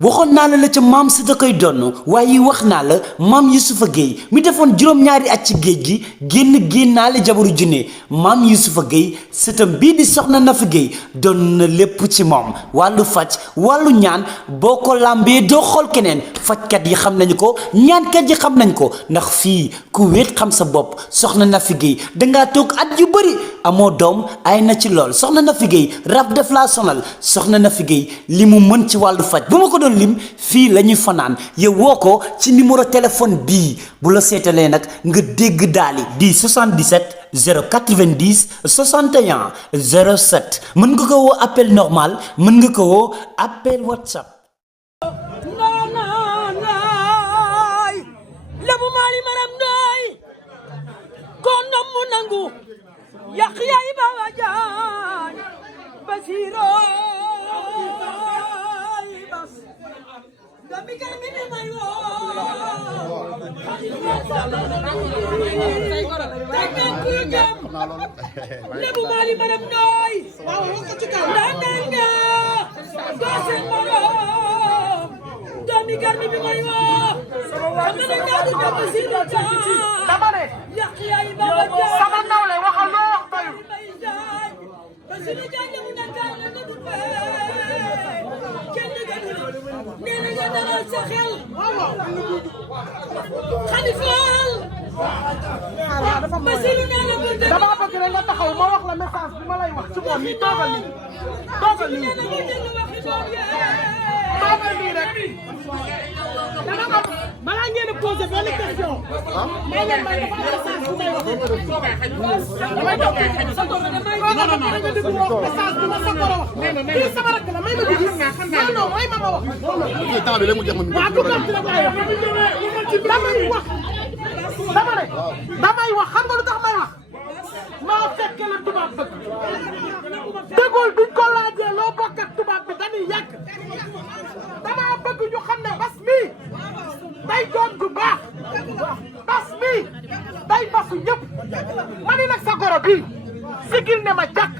waxoon naa la ca maam si da koy donn waaye wax naa la maam Yusufa Gueye mi defoon juróom-ñaari at ci géej gi génnaale jabaru junne maam Yusufa Gueye sëtam bii di soxna Nafi Gueye doon na lépp ci moom wàllu faj wàllu ñaan boo ko làmbee doo xool keneen fajkat yi xam nañu ko ñaankat yi xam nañ ko ndax fii ku wéet xam sa bopp soxna Nafi Gueye dangaa toog at yu bëri amoo doom ay na ci lool soxna Nafi Gueye rab def laa sonal soxna Nafi Gueye li mu mën ci wàllu faj bu ma ko doon lim fii la ñuy fanaan yow woo ko ci numéro téléphone bii bu la seetalee nag nga dégg daali di 77 090 61 07 mën nga ko woo appel normal mën nga ko woo appel WhatsApp. Lebu Mali Maram Ndoy ko nam mu nangu yàq yaay Baba Jaan Basiro bas dami kan mi may wo Lebu Mali Maram Ndoy dami garmi bi may wo dama ne sama nawle waxal loo wax doyul dama bëgg rek nga taxaw ma wax la message bi ma lay wax ci moom mi toogal nii toogal nii rek balaa ngeen a posé benn question. may leen may dafa am message bu may wax. damay toog sa tool damay déglu wax message bi ma sa koro wax. kii sama rakk la may ma déglu. non non may ma wax. temps bi léegi mu jeex man. waaw tout à fait damay wax. damay wax xam nga lu tax may wax. maa fekk la tubaab bëgg. déggool biñ ko laajee loo bokk ak tubaab bi dañuy yàgg. damaa bëgg ñu xam ne bas mi day doon gu baax bas mi day basu ñëpp ma ni nag sa goro bii sigil ne ma jàkk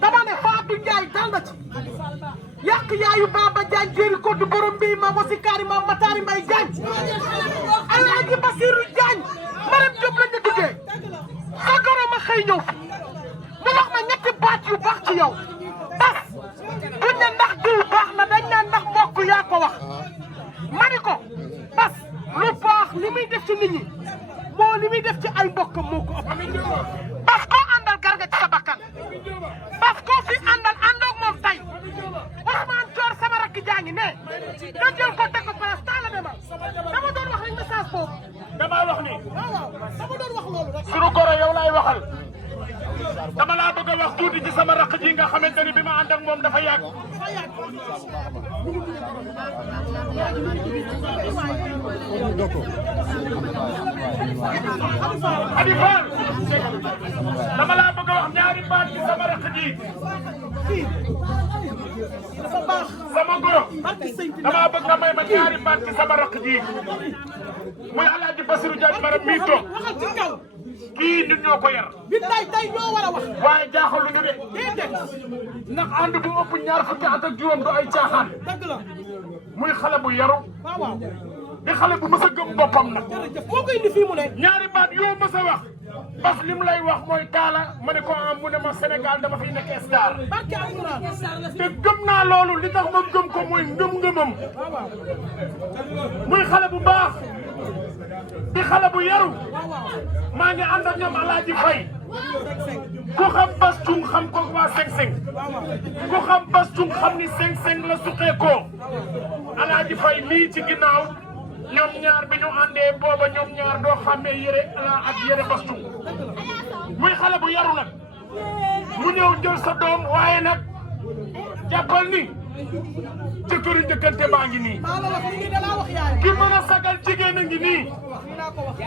dama ne Fatou Ndiaye dal na ci yàq yaayu Baba Diagne jéeri ko du borom bii ma wasi kaari ma mataari mbay Diagne Alaaji Basiru Diagne Maram Diop lañ la tuddee sa goro ma xëy ñëw fi mu wax ma ñetti baat yu baax ci yow bas buñ ne ndax diw baax na dañ naan ndax mbokk yaa ko wax ma ni ko bas lu baax li muy def ci nit ñi moo li muy def ci ay mbokkam moo ko ëpp bas koo àndal garga ci sa bakkan bas koo fi àndal àndoog moom tey Ousmane Thior sama rakk jaa ngi ne nga jël ko teg ko place taala ne ma dama doon wax rek message boobu dama wax ni waaw dama doon wax loolu rek sunu goro yow laay waxal dama laa bëgg a wax tuuti ci sama rakk ji nga xamante ni bi ma ànd ak moom dafa yàgg. Adi Fall dama laa bëgg a wax ñaari baat ci sama rakk ji sama goro dama bëgg nga may ma ñaari baat ci sama rakk ji muy Alaaji Basiru Diagne Maram mii toog kii nit ñoo ko yar. bi tey ñoo war a wax. waaye jaaxaluñu de. déedéet. ndax ànd bu ëpp ñaar fukki at ak juróom du ay caaxaan. dëgg la. muy xale bu yaru. waaw waaw. di xale bu mës a gëm boppam nag. jërëjëf foo koy indi fii mu ne. ñaari baat yoo mës a wax. bas li mu lay wax mooy taala ma ne ko am mu ne ma Sénégal dama fiy nekk star. barke alquran. te gëm naa loolu li tax ma gëm ko mooy ngëm-ngëmam. muy xale bu baax. di xale bu yaru. maa ngi ànd ak ñoom Alaaji Fay ku xam bas cung xam ko waa Seng-Seng ku xam bas cung xam ni Seng-Seng la suqeekoo Alaaji Fay lii ci ginnaaw ñoom ñaar bi ñu àndee booba ñoom ñaar doo xàmmee yére ala ak yére bas cung muy xale bu yaru nag mu ñëw jël sa doom waaye nag jàppal ni jëkkëru njëkkante baa ngi nii ki mën a sagal jigéen a ngi nii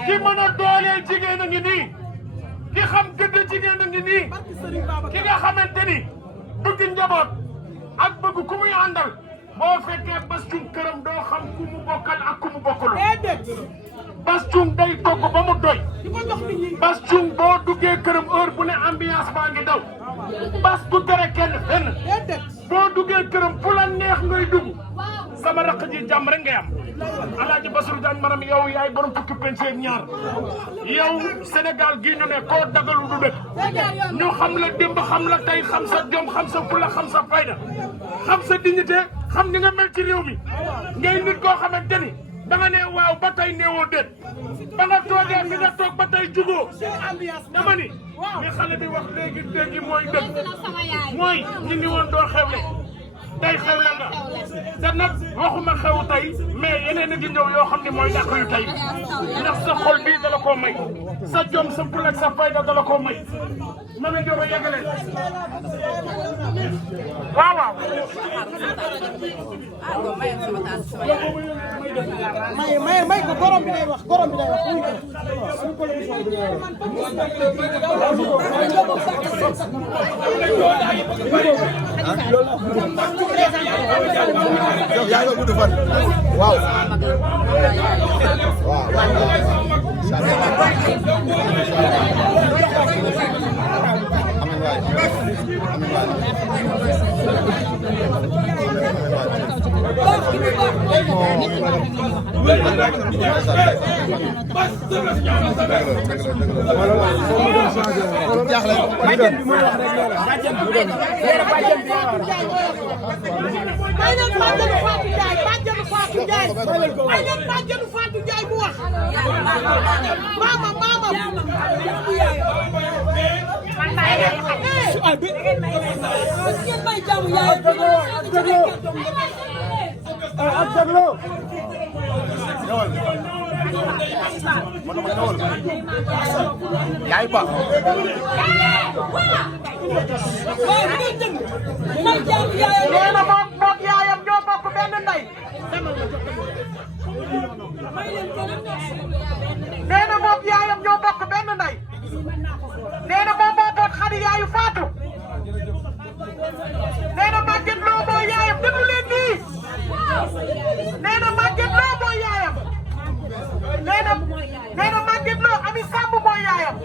ki mën a dooleel jigéen a ngi nii ki xam gëdd jigéen a ngi nii ki nga xamante ni bëgg njaboot ak bëgg ku muy àndal boo fekkee bas cung këram doo xam ku mu bokkal ak ku mu bokkalul bas cung day togg ba mu doy bas cung boo duggee këram heure bu ne ambiance baa ngi daw bas du tere kenn fenn boo duggee këram fu la neex ngay dugg sama rakk ji jàmm rek ngay am Alaaji Bassirou Diagne maanaam yow yaay borom fukki penc ak ñaar yow Sénégal gii ñu ne koo dagalu du dëkk ñu xam la démb xam la tey xam sa jom xam sa fula xam sa fayda xam sa dignité xam ni nga mel ci réew mi ngay nit koo xamante ni da nga ne waaw ba tey néewoo déet ba nga toogee fi nga toog ba tey jugoo dama ni li xale bi wax léegi mooy dëgg mooy ñu ngi woon doo xewle tey xewle nga te nag waxuma xew tey mais yeneen a ngi ñëw yoo xam ne mooy dàq yu tey ndax sa xol bii dala koo may sa jom sa fula ak sa fayda dala koo may na nga jóg a yegale waaw waaw may ko gorom bi day wax yaa ngi gudd fan waaw yaay ba nee na moom yaayam ñoo bokk benn ndey nee na moom yaayam ñoo bokk benn ndey nee na moom moo boot Xadi yaayu Faatu nee na Maguette Lo mooy yaayam déglu leen nii nee na Maguette Lo mooy yaayam nee na Maguette Lo Ami Samb mooy yaayam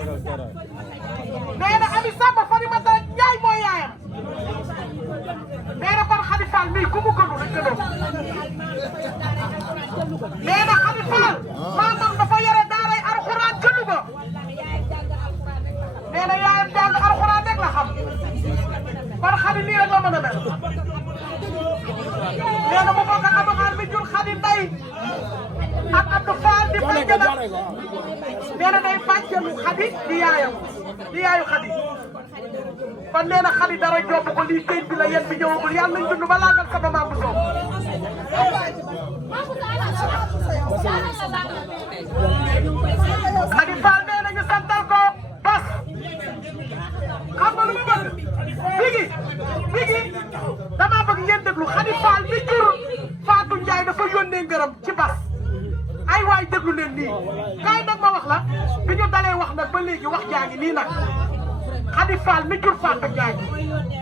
nee na Ami Samb Farimata Njaay mooy yaayam nee na kon Xadi Fall mii ku mu gënu la gënoo nee na Xadi Fall maamam dafa yore daaray alxuraan ca Louga nee na yaayam jàng alxuraan rek la xam kon Xadi nii rek la mën a mel nee na mu bokk ak Abdoulaye mi jur Xadi Ndey ak Abdou Fall di bàjjanam nee na day bàjjanu Xadi di yaayam di yaayu Xadi kon nee na Xadi dara jomb ko lii këyit bi la yéen bi ñëwagul yàlla nañ dund ba laagal sama maam bu soob Xadi Fall nee na ñu santal ko bas xam nga lu mu bëgg bigi damaa bëgg ngeen déglu Xadi Fall mi jur Fatou Ndiaye dafa yónnee ngërëm ci bas ay waay déglu leen nii kaay nag ma wax la bi ñu dalee wax nag ba léegi wax jaa ngi nii nag Xadi Fall mi jur Fatou Ndiaye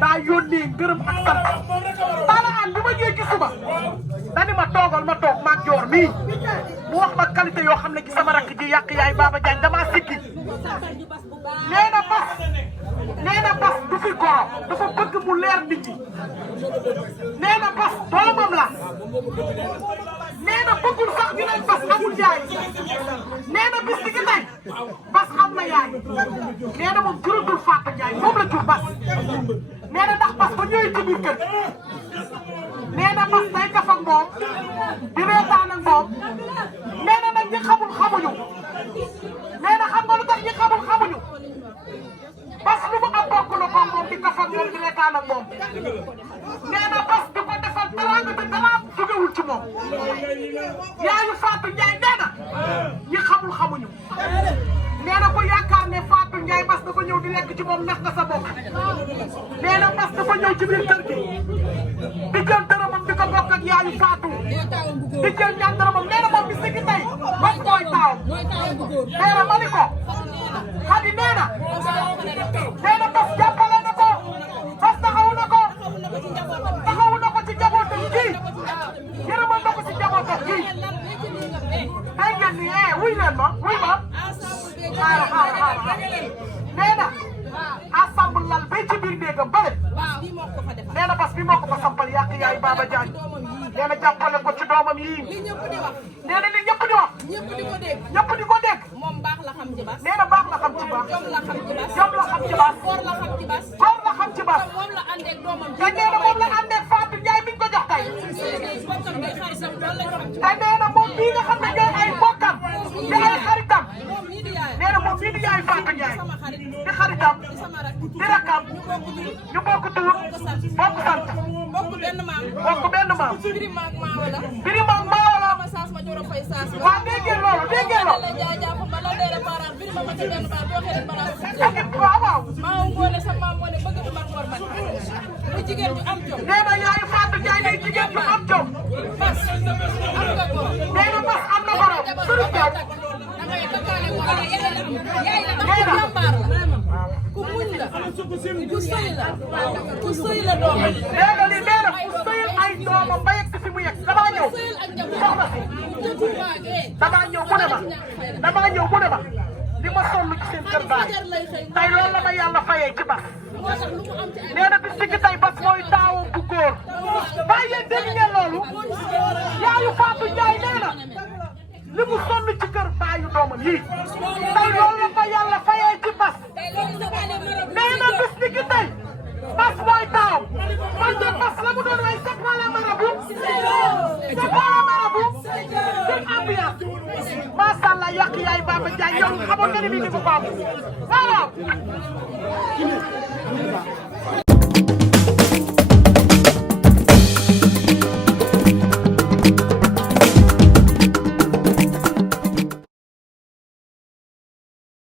daa yónnee ngërëm ak sant Talla An bi ma ñëwee ci suba dani ma toogal ma toog maag joor nii mu wax ma qualité yoo xam ne ci sama rakk ji yàq yaay Baba Diagne damaa sikki nee na bas du fi goro dafa bëgg mu leer nit ñi nee na bas doomam la nee na bëggul sax ñu naan bas amul yaay nee na bis bi tey bas am na yaay nee na moom juratul Fatou Ndiaye moom la jur bas nee na ndax bas ba ñëwee ci biir kër nee na bas day kaf ak moom di reetaan ak moom nee na nag ñi xamul xamuñu nee na xam nga lu tax ñi xamul xamuñu bas lu mu am bokk na ko moom di kaf ak moom di reetaan ak moom nee na bas di ko defal teraanga te dara jógewul ci moom yaayu Fatou Ndiaye nee na ñi xamul xamuñu nee na ko yaakaar ne Fatou Ndiaye bas dafa ñëw di lekk ci moom ndax nga sa bopp nee na bas dafa ñëw ci biir kër gi di jël dërëmam di ko bokk ak yaayu Fatou di jël ñaar dërëmam nee na moom bis ni ki tey bas mooy taaw nee na ma ni ko Xadi nee na bas jàppale na ko bas taxawu na ko ci njabootam kii yërëmal na ko ci njabootam kii day ngeen ni wuy leen ma nee na assemble lal bay ci biir néegam bële nee na bas bi moo ko fa sampal yàq yaay Baba Diagne nee na jàppale ko doomam yii. li ñëpp di wax. nee na li ñëpp di wax. ñëpp di ko dégg. ñëpp di ko dégg. moom baax la xam ci bas. nee na baax la xam ci bas. jom la xam ci bas. jom la xam ci bas. góor la xam ci bas. góor la xam ci bas. te moom la àndeeg doomam. te nee na moom la àndeeg Fatou Ndiaye mi ñu ko jox tey. bokkam day xaritam loolu la ñu xam ci te nee na moom bii nga xam ne ñooy ay bokkam di ay xaritam. moom mii di yaay. nee na moom mii di yaay Fatou Ndiaye. sama xarit. di xaritam. di sama rak. di rakkam. ñu bokk tur. ñu bokk tur. bokk sant. bokk benn maam. bokk benn maam. Birima ak Maawa la. Birima ak Maawa la. ma saas ma joro fay saas la. waaw dégg ngeen loolu dégg ngeen loolu. la jaay jàpp ba la deere baaraam Birima ma ca benn baar boo xëy balaa su waaw waaw. maa ngoone sa maam moo ne bëgg du mag war man muy jigéen ju am jom. nee na yaay Fatou Ndiaye day jigéen ju am jom. bas am nga ko. nee na bas am na borom. sëriñ Diaw. da ngay dëkkaale ko yaay la am jàmbaar la ku muñ la ku sëy la ku sëy la doomam. nee na lii nee na ku sëyal ay doomam ba yegg fi mu yegg damaa ñëw. sëyal ak soxna si. njabootam damaa ñëw mu ne ma. damaa ñëw mu ne ma. li ma sonn ci seen kër baay. tey loolu la ma yàlla fayee ci bas. moo tax lu mu am ci ay nee na bis ci tey bas mooy taawam bu góor. waaye yéen dégg ngeen loolu. yaayu Fatou Ndiaye nee na. li mu sonn ci kër baayu doomam yii. tey loolu la ko yàlla fayee ci bas. nee na bis ci tey. bas mooy taaw. man de bas la mu doon way c'est pas la marabout. c'est pas la marabout. c'est ambiance. macha allah yàq yaay Baba Ndiaye yow xamoon nga ni bii ni bu baax. waaw.